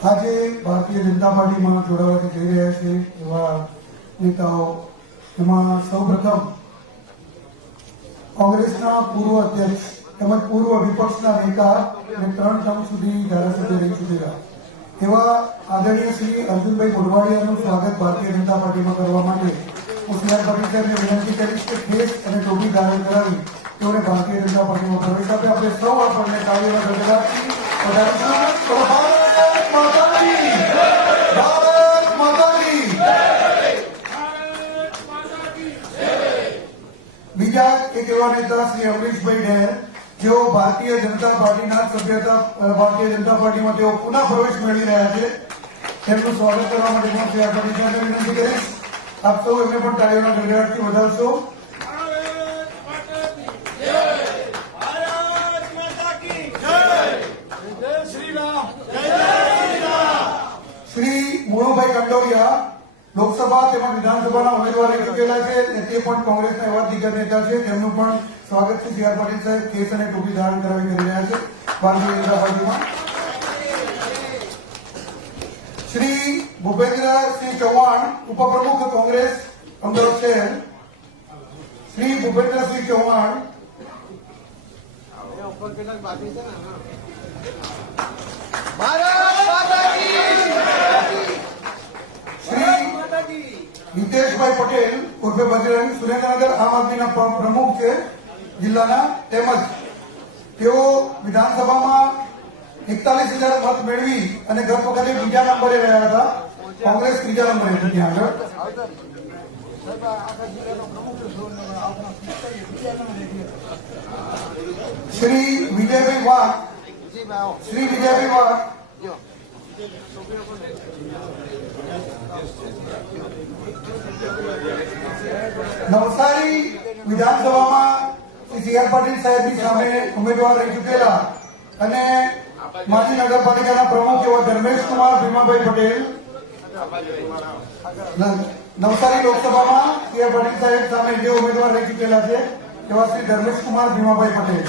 આજે ભારતીય જનતા પાર્ટીમાં જોડાવા જઈ રહ્યા છે, એવા નેતાઓ, એમાં સૌપ્રથમ કોંગ્રેસના પૂર્વ અધ્યક્ષ તેમજ પૂર્વ વિપક્ષના નેતા ત્રણ ટર્મ સુધી ધારાસભ્ય રહી ચૂકેલા એવા આદરણીય શ્રી અર્જુનભાઈ મોઢવાડિયાનું સ્વાગત ભારતીય જનતા પાર્ટીમાં કરવા માટે હું સી આર વિનંતી કરીશ કે ખેસ અને ટોપી ધારણ કરાવી તેઓને ભારતીય જનતા પાર્ટીમાં પ્રવેશ આપે આપણે સૌ આપણને કાર્યમાં. બીજા એક એવા નેતા શ્રી અમરીશભાઈ ડેર જેઓ ભારતીય જનતા પાર્ટીના સભ્યતા ભારતીય જનતા પાર્ટીમાં તેઓ પુનઃ પ્રવેશ મેળવી રહ્યા છે. તેમનું સ્વાગત કરવા માટે પણ શ્રી આ પાટીલ વિનંતી કરીશ. આપ સૌ એમને પણ તાળીઓના ગડગડાટથી વધારશો. શ્રી શ્રી કંડોરિયા લોકસભા તેમજ વિધાનસભાના ઉમેદવારે ચૂકેલા છે અને તે પણ કોંગ્રેસના એવા દિગ્ગજ નેતા છે. તેમનું પણ સ્વાગત છે. સી આર પાટીલ સાહેબ કેસ અને ટોપી ધારણ કરાવી કરી રહ્યા છે. ભારતીય જનતા પાર્ટીમાં શ્રી ભૂપેન્દ્રસિંહ ચૌહાણ ઉપપ્રમુખ કોંગ્રેસ અમદાવાદ શહેર. શ્રી ભૂપેન્દ્રસિંહ ચૌહાણ. ભારત માતા કી શ્રી માતા કી હિતેશભાઈ પટેલ ઉર્ફે બજરંગ સુરેન્દ્રનગર આમ આદમીના પ્રમુખ છે, જિલ્લાના તેમજ તેઓ વિધાનસભામાં એકતાલીસ હજાર મત મેળવી અને ગત વખતે બીજા નંબરે રહ્યા હતા. કોંગ્રેસ ત્રીજા નંબરે હતી આગળ. શ્રી વિજયભાઈ વાઘ, શ્રી વિજયભાઈ વાઘ નવસારી વિધાનસભામાં શ્રી સી આર પાટીલ સાહેબની સામે ઉમેદવાર રહી ચૂકેલા અને માજી નગરપાલિકાના પ્રમુખ એવા ધર્મેશ ભીમાભાઈ પટેલ નવસારી લોકસભામાં સી આર પાટીલ સાહેબ સામે જે ઉમેદવાર રહી ચૂકેલા છે એવા શ્રી ધર્મેશ કુમાર ભીમાભાઈ પટેલ.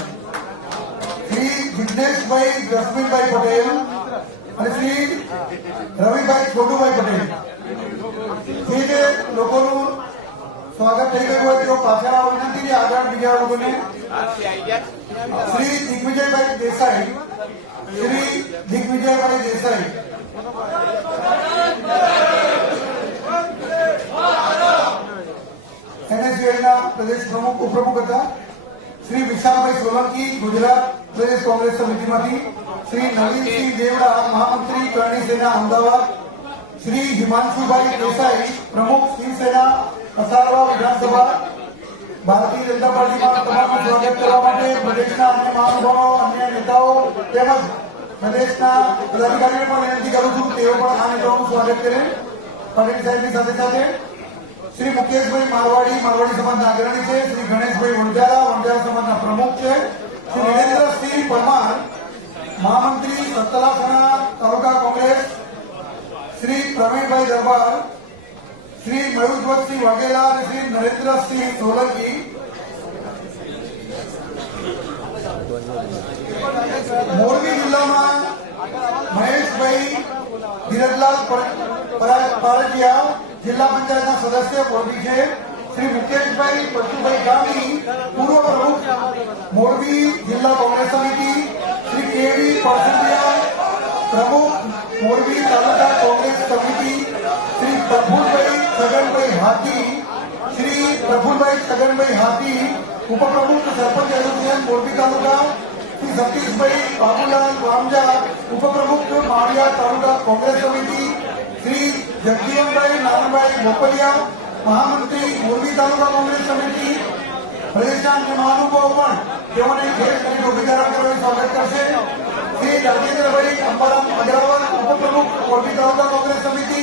શ્રી જિજ્ઞેશભાઈ જસમીનભાઈ પટેલ અને શ્રી રવિભાઈ છોટુભાઈ પટેલ. જે જે લોકોનું સ્વાગત થઈ ગયું હોય તેઓ પાછળ વિનંતી છે આગળ બીજા લોકોને શ્રી દિગ્વિજયભાઈ દેસાઈ, શ્રી દિગ્વિજયભાઈ દેસાઈ. એનએસયુઆઈના પ્રદેશ પ્રમુખ, ઉપપ્રમુખ હતા. શ્રી વિશાલભાઈ સોલંકી, ગુજરાત પ્રદેશ કોંગ્રેસ સમિતિમાંથી. શ્રી નવીનસિંહ દેવડા મહામંત્રી કરણી સેના અમદાવાદ, શ્રી હિમાંશુભાઈ દેસાઈ પ્રમુખ શિવસેના અસારવા વિધાનસભા, ભારતીય જનતા પાર્ટીમાં તમારું સ્વાગત કરવા માટે પ્રદેશના અન્ય મહાનુભાવો, અન્ય નેતાઓ તેમજ પ્રદેશના પદાધિકારીઓને પણ વિનંતી કરું છું, તેઓ પણ આ નેતાઓનું સ્વાગત કરે. પટેલ સાહેબની સાથે સાથે શ્રી મુકેશભાઈ મારવાડી મારવાડી સમાજના અગ્રણી છે, શ્રી ગણેશભાઈ વણજારા વણજારા સમાજના પ્રમુખ છે. શ્રી વિરેન્દ્રસિંહ પરમાર મહામંત્રી સત્તલાસણા તાલુકા કોંગ્રેસ શ્રી પ્રવીણભાઈ દરબાર શ્રી મયુરધ્વજસિંહ વાઘેલા અને શ્રી નરેન્દ્રસિંહ સોલંકી મોરબી જિલ્લામાં મહેશભાઈ ધીરજલાલ પર- પરા- પારડિયા જિલ્લા પંચાયતના સદસ્ય મોરબી છે શ્રી મુકેશભાઈ પશુભાઈ ગામી, પૂર્વ પ્રમુખ, મોરબી જિલ્લા કોંગ્રેસ સમિતિ, શ્રી કેવી પરસુડિયા પ્રમુખ, મોરબી તાલુકા કોંગ્રેસ સમિતિ, શ્રી પ્રફુલભાઈ છગનભાઈ હાથી, શ્રી પ્રફુલભાઈ છગનભાઈ હાથી, ઉપપ્રમુખ સરપંચ એસોસિએશન મોરબી તાલુકા, શ્રી સતીશભાઈ બાબુલાલ વામજા, ઉપપ્રમુખ માળિયા તાલુકા કોંગ્રેસ સમિતિ, શ્રી જગજીવનભાઈ નાનભાઈ મોકલિયા મહામંત્રી મોરબી તાલુકા કોંગ્રેસ સમિતિ પ્રદેશના અન્ય મહાનુભાવો પણ તેઓને ઘેર કરીને ડોબીધારણ કરવાનું સ્વાગત કરશે. શ્રી રાજેન્દ્રભાઈ અંબારામ અગ્રવાલ, ઉપપ્રમુખ મોરબી તાલુકા કોંગ્રેસ સમિતિ,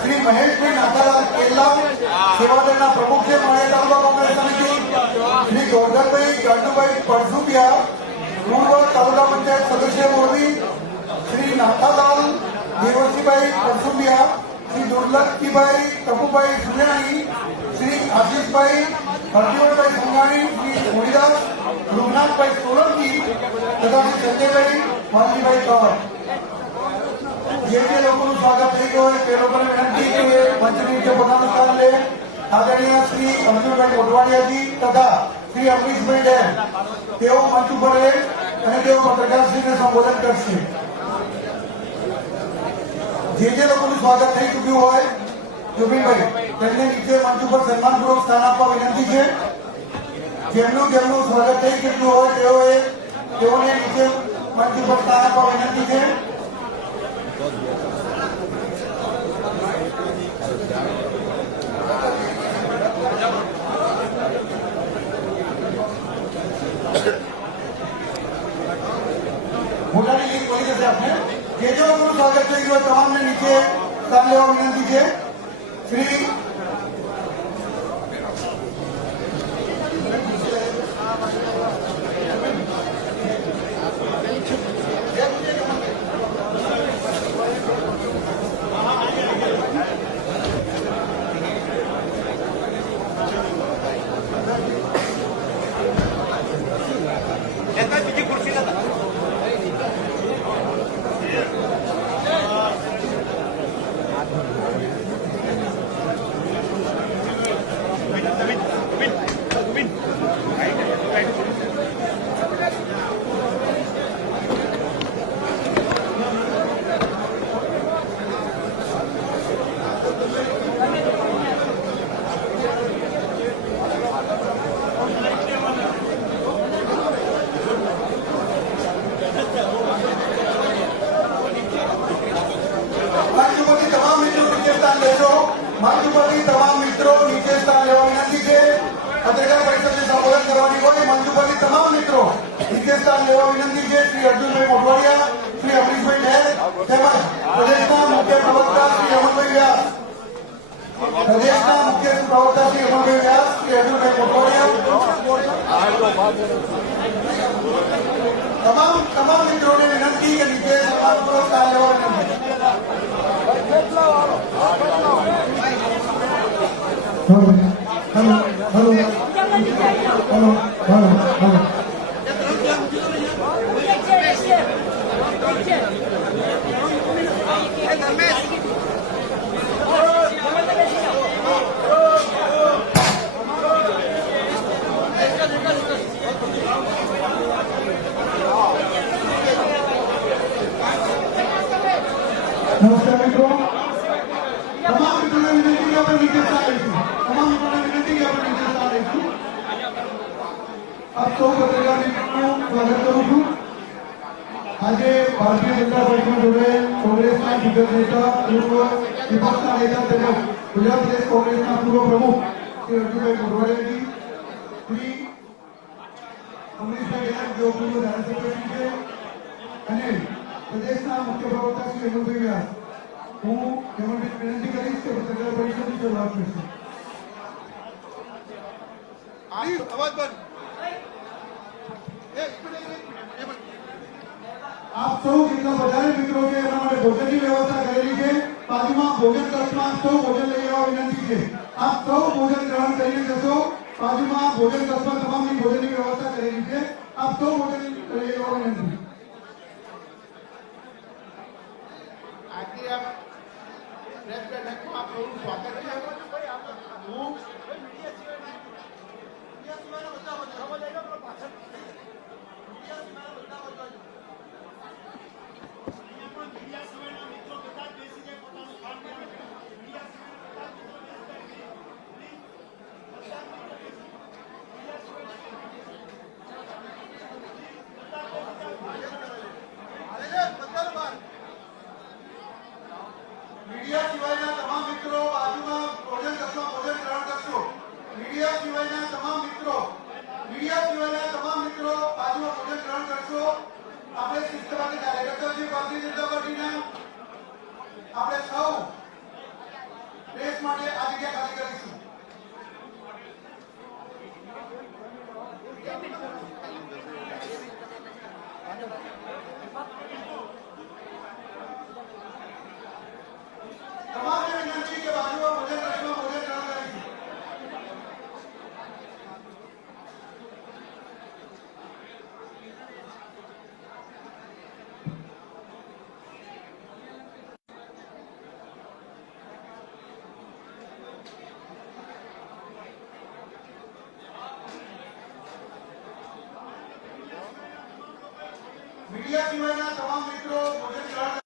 શ્રી મહેશભાઈ નાથાલાલ કેલ્લા સેવાદળના પ્રમુખ છે માળિયા તાલુકા કોંગ્રેસ સમિતિ, શ્રી ગોરધનભાઈ ગાંડુભાઈ પરસુપિયા પૂર્વ તાલુકા પંચાયત સદસ્ય મોરબી, શ્રી નાથાલાલ દેવસિંહભાઈ પરસુપિયા શ્રી દુર્લભજીભાઈ ટપુભાઈ સુરાણી શ્રી આશીષભાઈ હરજીવનભાઈ સંઘાણી શ્રી હોળીદાસ રૂપનાથભાઈ સોલંકી તથા શ્રી સંજયભાઈ વાલજીભાઈ કવર જે સ્વાગત થઈ ગયું હોય તે લોકોને વિનંતી કે મંચની નીચે પોતાનું સ્થાન લે આદરણીય શ્રી અર્જુનભાઈ મોઢવાડિયાજી તથા શ્રી અમરીશભાઈ ડેમ, તેઓ મંચ ઉપર રહે અને તેઓ પત્રકારશ્રીને સંબોધન કરશે. જે જે લોકોનું સ્વાગત થઈ ચૂક્યું હોય જુબીનભાઈ તેમને નીચે મંચ ઉપર સન્માનપૂર્વક સ્થાન આપવા વિનંતી છે જેમનું જેમનું સ્વાગત થઈ ચૂક્યું હોય તેઓએ તેઓને નીચે મંચ ઉપર સ્થાન આપવા વિનંતી છે મોટાની લીક મળી જશે આપને જે જે લોકોનું સ્વાગત થઈ ગયું હોય તમામને નીચે સ્થાન લેવા વિનંતી છે શ્રી મંચ ઉપરથી તમામ મિત્રો નીચે સ્થાન લેજો મંચ ઉપરથી તમામ મિત્રો નીચે સ્થાન લેવા વિનંતી છે પત્રકાર પરિષદને સંબોધન કરવાની હોય મંચ ઉપરથી તમામ મિત્રો નીચે સ્થાન લેવા વિનંતી છે શ્રી અર્જુનભાઈ મોઢવાડિયા શ્રી અમરીશભાઈ ડેર તેમજ પ્રદેશના મુખ્ય પ્રવક્તા શ્રી અમરભાઈ વ્યાસ પ્રદેશના મુખ્ય પ્રવક્તા શ્રી અમરભાઈ વ્યાસ શ્રી અર્જુનભાઈ મોઢવાડિયા તમામ તમામ મિત્રોને વિનંતી કે નીચે સન્માનપૂર્વક સ્થાન લેવા વિનંતી Hello, hello, hello, hello, hello, hello. નમસ્કાર મિત્રો તમામ મિત્રોને વિનંતી કે આપણે નીચે સ્થાન લઈશું તમામ મિત્રોને વિનંતી કે આપણે નીચે સ્થાન લઈશું આપ સૌ પત્રકાર મિત્રોનું આજે ભારતીય જનતા પાર્ટી જોડે કોંગ્રેસના દિગ્ગજ નેતા પૂર્વ વિપક્ષના નેતા તેમજ ગુજરાત પ્રદેશ કોંગ્રેસના પૂર્વ પ્રમુખ શ્રી અર્જુનભાઈ મોઢવાડિયાજી શ્રી અમરીશભાઈ ડેર જેઓ પૂર્વ ધારાસભ્ય છે અને પ્રદેશના મુખ્ય પ્રવક્તા શ્રી હેમંતભાઈ વ્યાસ. હું એમને વિનંતી કરીશ કે પત્રકાર પરિષદની શરૂઆત કરશે. અવાજ બંધ. સૌ કેટલા વધારે મિત્રો છે એના માટે ભોજનની વ્યવસ્થા કરેલી છે? બાજુમાં ભોજન કક્ષમાં સૌ ભોજન લઈ આવવા વિનંતી છે. આપ સૌ ભોજન ગ્રહણ કરીને જશો. બાજુમાં ભોજન કક્ષમાં તમામની ભોજનની વ્યવસ્થા કરેલી છે. આપ સૌ ભોજન લઈ આવવા વિનંતી. ಮಾಡಿ ಅದಕ್ಕೆ ಕಾರ್ಯಕ್ರಮ મીડિયા સિવાયના તમામ મિત્રો ભોજન ગ્રહણ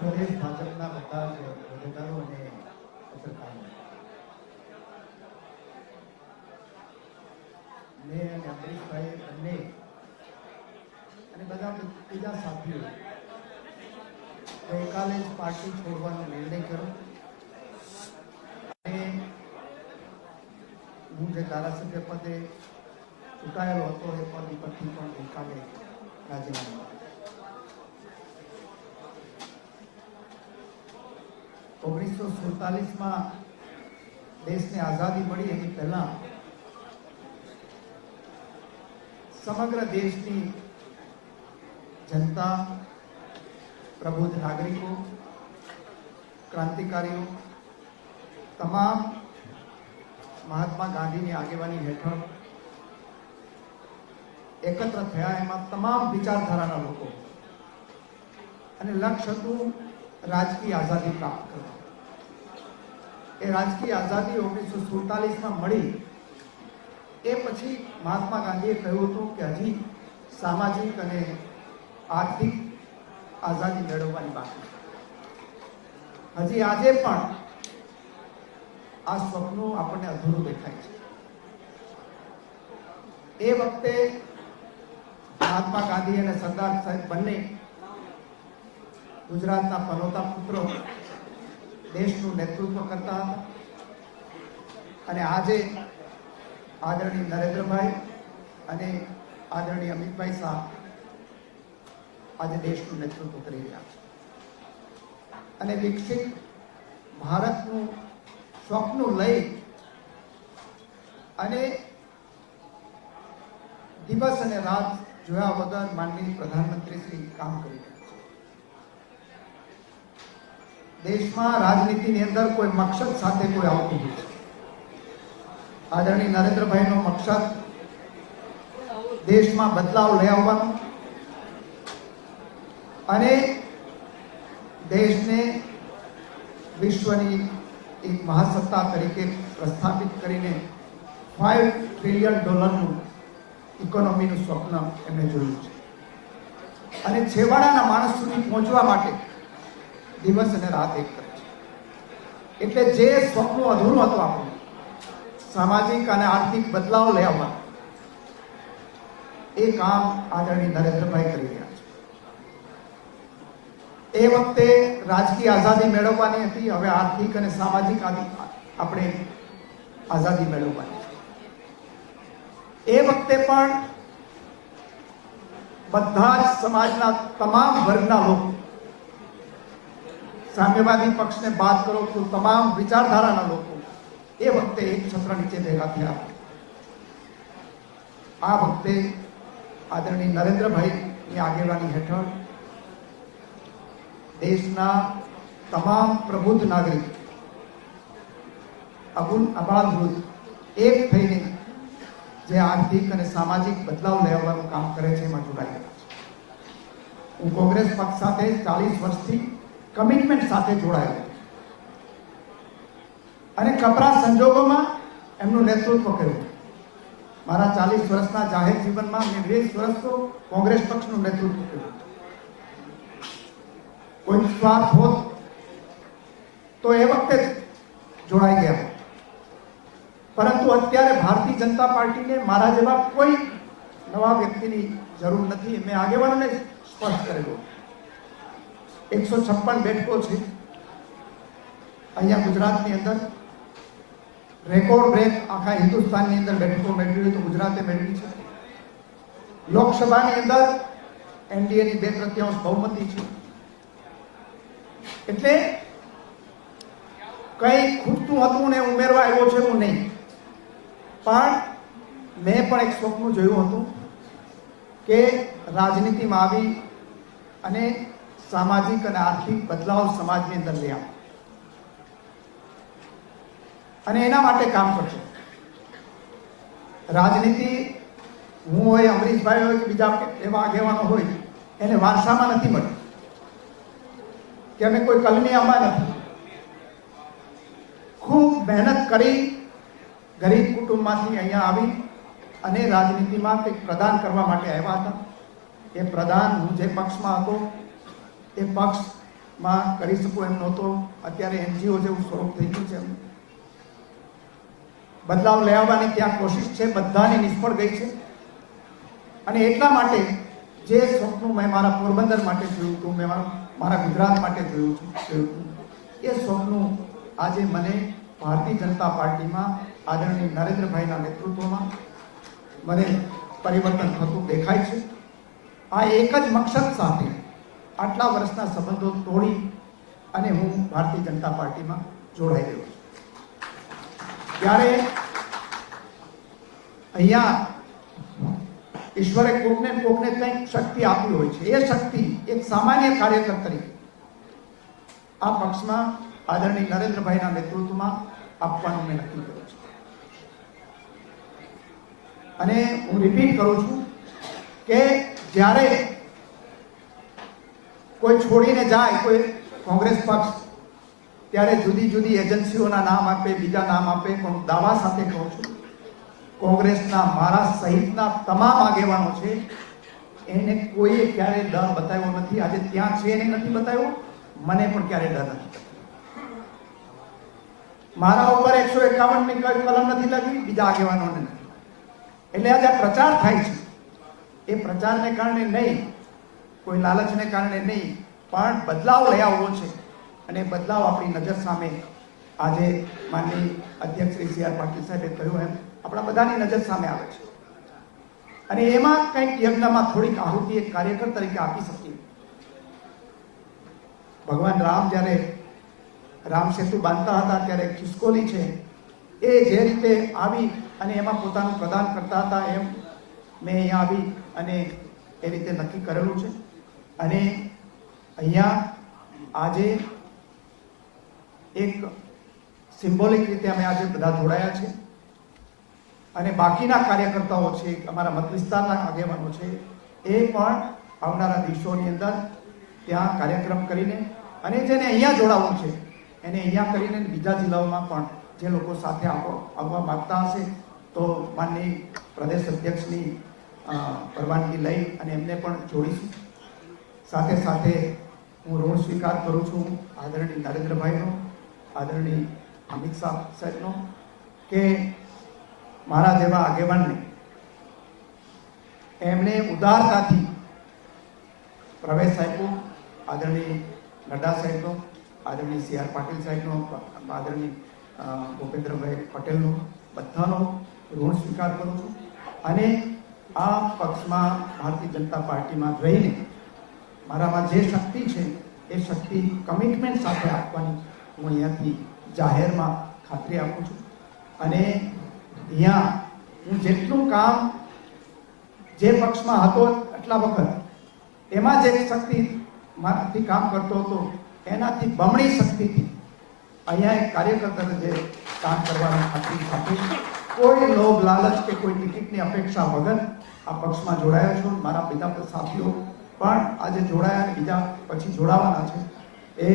પ્રદેશ ભાજપના બધા જ હોદ્દેદારો અને પત્રકારો મેં અને અમરીશભાઈ અને બધા બીજા સાથીઓ ગઈકાલે જ પાર્ટી છોડવાનો નિર્ણય કર્યો અને હું જે ધારાસભ્ય પદે ચૂંટાયેલો હતો એ પદ ઉપરથી પણ ગઈકાલે રાજીનામું આપ્યું ઓગણીસો સુડતાલીસમાં દેશને આઝાદી મળી એની પહેલા સમગ્ર દેશની જનતા, પ્રબુદ્ધ નાગરિકો, ક્રાંતિકારીઓ, તમામ મહાત્મા ગાંધીની આગેવાની હેઠળ એકત્ર થયા એમાં તમામ વિચારધારાના લોકો અને લક્ષ્ય હતું રાજકીય આઝાદી પ્રાપ્ત કરવા એ રાજકીય આઝાદી ઓગણીસો સુડતાલીસમાં મળી. એ પછી મહાત્મા ગાંધીએ કહ્યું હતું કે હજી સામાજિક અને આર્થિક આઝાદી મેળવવાની બાકી હજી આજે પણ આ સ્વપ્ન આપણને અધૂરું દેખાય છે. એ વખતે મહાત્મા ગાંધી અને સરદાર સાહેબ બંને ગુજરાતના પનોતા પુત્રો દેશનું નેતૃત્વ કરતા હતા. અને આજે આદરણીય નરેન્દ્રભાઈ અને આદરણીય અમિતભાઈ શાહ આજે દેશનું નેતૃત્વ કરી રહ્યા છે. અને વિકસિત ભારતનું સ્વપ્ન લઈ અને દિવસ અને રાત જોયા વગર માનનીય પ્રધાનમંત્રી શ્રી કામ કરી રહ્યા છે દેશમાં રાજનીતિની અંદર કોઈ મકસદ સાથે કોઈ આવતું નથી. આદરણીય નરેન્દ્રભાઈનો મકસદ દેશમાં બદલાવ લઈ આવવાનો અને દેશને વિશ્વની એક મહાસત્તા તરીકે પ્રસ્થાપિત કરીને ફાઇવ ટ્રિલિયન ડોલરનું ઇકોનોમીનું સ્વપ્ન એમણે જોયું છે. અને છેવાડાના માણસ સુધી પહોંચવા માટે દિવસ અને રાત એક કરે છે. એટલે જે સ્વપ્ન અધૂરું હતું આપણું, સામાજિક અને આર્થિક બદલાવ આવવા એ કામ આદરણીય નરેન્દ્રભાઈ કરી રહ્યા છે. એ વખતે રાજકીય આઝાદી મેળવવાની હતી, હવે આર્થિક અને સામાજિક આપણે આઝાદી મેળવવાની છે. એ વખતે પણ બધા જ સમાજના તમામ વર્ગના લોકો સામ્યવાદી પક્ષને બાદ કરો તો તમામ વિચારધારાના લોકો એ વખતે એક છત્ર નીચે ભેગા થયા. આ વખતે આદરણીય નરેન્દ્રભાઈની આગેવાની હેઠળ દેશના તમામ પ્રબુદ્ધ નાગરિક, અબુલ અબાલવૃદ્ધ એક થઈને જે આર્થિક અને સામાજિક બદલાવ લેવાનું કામ કરે છે એમાં જોડાઈ ગયા છે. હું કોંગ્રેસ પક્ષ સાથે ચાલીસ વર્ષથી કમિટમેન્ટ સાથે જોડાયેલો અને કપરા સંજોગોમાં એમનું નેતૃત્વ કર્યું મારા ચાલીસ વર્ષના જાહેર જીવનમાં મેં વીસ વર્ષ તો કોંગ્રેસ પક્ષનું નેતૃત્વ કર્યું કોઈ સ્વાર્થ હોત તો એ વખતે જોડાઈ ગયા પરંતુ અત્યારે ભારતીય જનતા પાર્ટીને મારા જેવા કોઈ નવા વ્યક્તિની જરૂર નથી. મેં આગેવાનોને સ્પષ્ટ કરેલું એકસો છપ્પન બેઠકો છે. અહીંયા ગુજરાતની અંદર રેકોર્ડ બ્રેક આખા હિન્દુસ્તાનની અંદર બેઠકો મેળવી હોય તો ગુજરાતે મેળવી છે. લોકસભાની અંદર એનડીએની બે તૃતીયાંશ બહુમતી છે. એટલે કઈ ખૂટતું હતું ને ઉમેરવા આવ્યો છે હું નહીં. પણ મેં પણ એક સ્વપ્ન જોયું હતું કે રાજનીતિમાં આવી અને સામાજિક અને આર્થિક બદલાવ સમાજની અંદર લઈ આવે. અને એના માટે કામ કરશે. રાજનીતિ, હું હોય, અમરીશભાઈ હોય કે બીજા એવા આગેવાનો હોય, એને વારસામાં નથી મળતી. કે અમે કોઈ કલમી આમાં નથી. ખૂબ મહેનત કરી ગરીબ કુટુંબમાંથી અહીંયા આવી અને રાજનીતિમાં કંઈક પ્રદાન કરવા માટે આવ્યા હતા. એ પ્રદાન હું જે પક્ષમાં હતો એ પક્ષમાં કરી શકું એમ નહોતો. અત્યારે એનજીઓ જેવું સ્વરૂપ થઈ ગયું છે. બદલાવ લેવાની ત્યાં કોશિશ છે, બધાની નિષ્ફળ ગઈ છે. અને એટલા માટે જે સ્વપ્નું મેં મારા પોરબંદર માટે જોયું હતું, મેં મારા ગુજરાત માટે જોયું જોયું હતું. એ સ્વપ્નું આજે મને ભારતીય જનતા પાર્ટીમાં આદરણીય નરેન્દ્રભાઈના નેતૃત્વમાં મને પરિવર્તન થતું દેખાય છે. આ એક જ મકસદ સાથે આટલા વર્ષના સંબંધો તોડી અને હું ભારતીય જનતા પાર્ટીમાં જોડાઈ ગયો છું. ત્યારે અહીંયા ઈશ્વરે કોકને કોકને કંઈક શક્તિ આપી હોય છે. એ શક્તિ એક સામાન્ય કાર્યકર તરીકે આ પક્ષમાં આદરણીય નરેન્દ્રભાઈના નેતૃત્વમાં આપવાનું મેં નક્કી કર્યું છે. અને હું રિપીટ કરું છું કે જ્યારે કોઈ છોડીને જાય, કોઈ કોંગ્રેસ પક્ષ, ત્યારે જુદી જુદી એજન્સીઓના નામ આપે, બીજા નામ આપે, પણ દાવા સાથે કહું છું, કોંગ્રેસના મારા સહિતના તમામ આગેવાનો છે, એને કોઈએ ક્યારેય ડર બતાવ્યો નથી. આજે ત્યાં છે એને નથી બતાવ્યો, મને પણ ક્યારેય ડર નથી. મારા ઉપર એકસો એકાવનની કોઈ કલમ નથી લાગી, બીજા આગેવાનોને નથી. એટલે આજે પ્રચાર થાય છે. એ પ્રચારને કારણે નહીં કોઈ લાલચને કારણે નહીં, પણ બદલાવ લઈ આવવો છે. અને બદલાવ આપણી નજર સામે આજે માનની અધ્યક્ષ શ્રી સી આર પાટીલ સાહેબે કહ્યું એમ, આપણા બધાની નજર સામે આવે છે. અને એમાં કંઈક યજ્ઞમાં થોડીક આહુતિ એક કાર્યકર તરીકે આપી શકીએ. ભગવાન રામ જ્યારે રામ સેતુ બાંધતા હતા, ત્યારે ખિસકોલી છે, એ જે રીતે આવી અને એમાં પોતાનું પ્રદાન કરતા હતા એમ મેં અહીંયા આવી અને એ રીતે નક્કી કરેલું છે. અને અહીંયા આજે એક સિમ્બોલિક રીતે અમે આજે બધા જોડાયા છે. અને બાકીના કાર્યકર્તાઓ છે અમારા મત વિસ્તારના આગેવાનો છે, એ પણ આવનારા દિવસોની અંદર ત્યાં કાર્યક્રમ કરીને અને જેને અહીંયા જોડાવવું છે, એને અહીંયા કરીને બીજા જિલ્લાઓમાં પણ જે લોકો સાથે આવો આવવા માગતા હશે, તો માનની પ્રદેશ અધ્યક્ષની પરવાનગી લઈ અને એમને પણ જોડીશું. સાથે સાથે હું ઋણ સ્વીકાર કરું છું આદરણીય નરેન્દ્રભાઈનો, આદરણીય અમિત શાહ સાહેબનો કે મારા જેવા આગેવાનને. એમણે ઉદારતાથી પ્રવેશ આપ્યો, આદરણીય નડ્ડા સાહેબનો, આદરણીય સી આર પાટીલ સાહેબનો, આદરણીય ભૂપેન્દ્રભાઈ પટેલનો, બધાનો ઋણ સ્વીકાર કરું છું. અને આ પક્ષમાં ભારતીય જનતા પાર્ટીમાં રહીને મારામાં જે શક્તિ છે, એ શક્તિ કમિટમેન્ટ સાથે આપવાની હું અહીંયાથી જાહેરમાં ખાતરી આપું છું. અને અહીંયા હું જેટલું કામ જે પક્ષમાં હતો એટલા વખત, એમાં જે શક્તિ મારાથી કામ કરતો હતો, એનાથી બમણી શક્તિથી અહીંયા એક કાર્યકર્તાને જે કામ કરવાની ખાતરી આપી કોઈ લોભ લાલચ કે કોઈ ટિકિટની અપેક્ષા વગર આ પક્ષમાં જોડાયા છો. મારા બીજા સાથીઓ પણ આજે જોડાયા બીજા પછી જોડાવાના છે. એ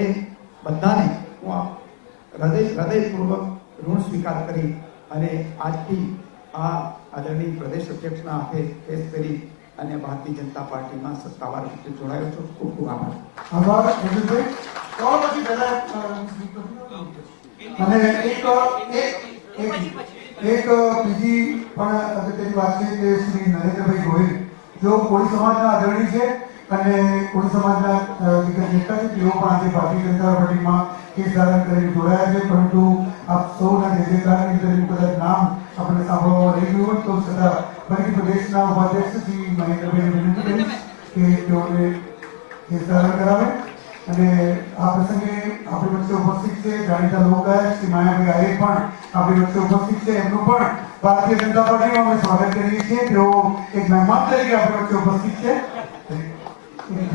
બધાને હું આ હૃદય, હૃદયપૂર્વક ઋણ સ્વીકાર કરી અને આજથી આ આદરણીય પ્રદેશ અધ્યક્ષના હાથે ફેસ કરી અને ભારતીય જનતા પાર્ટીમાં સત્તાવાર રીતે જોડાયો છું. ખૂબ ખૂબ આભાર. આભાર અને એક એક બીજી પણ અગત્યની વાત છે કે શ્રી નરેન્દ્રભાઈ ગોહિલ જેઓ કોળી સમાજના અગ્રણી છે અને કોઈ સમાજના નેતા છે તેઓ પણ આજે ભારતીય જનતા પાર્ટીમાં કેસ ધારણ કરીને જોડાયા છે. પરંતુ આપ સૌના જે અંદર કદાચ નામ આપણને સાંભળવામાં રહી ગયું હોય તો છતાં ફરી પ્રદેશના ઉપાધ્યક્ષ શ્રી મહેન્દ્રભાઈ વિનંતી કરીશ કે તેઓને કેસ ધારણ કરાવે. અને આ પ્રસંગે આપણી વચ્ચે ઉપસ્થિત છે જાણીતા લોકગાયક શ્રી માયાભાઈ આહિર પણ આપણી વચ્ચે ઉપસ્થિત છે. એમનું પણ ભારતીય જનતા પાર્ટીમાં અમે સ્વાગત કરીએ છીએ. તેઓ એક મહેમાન તરીકે આપણી વચ્ચે ઉપસ્થિત છે. in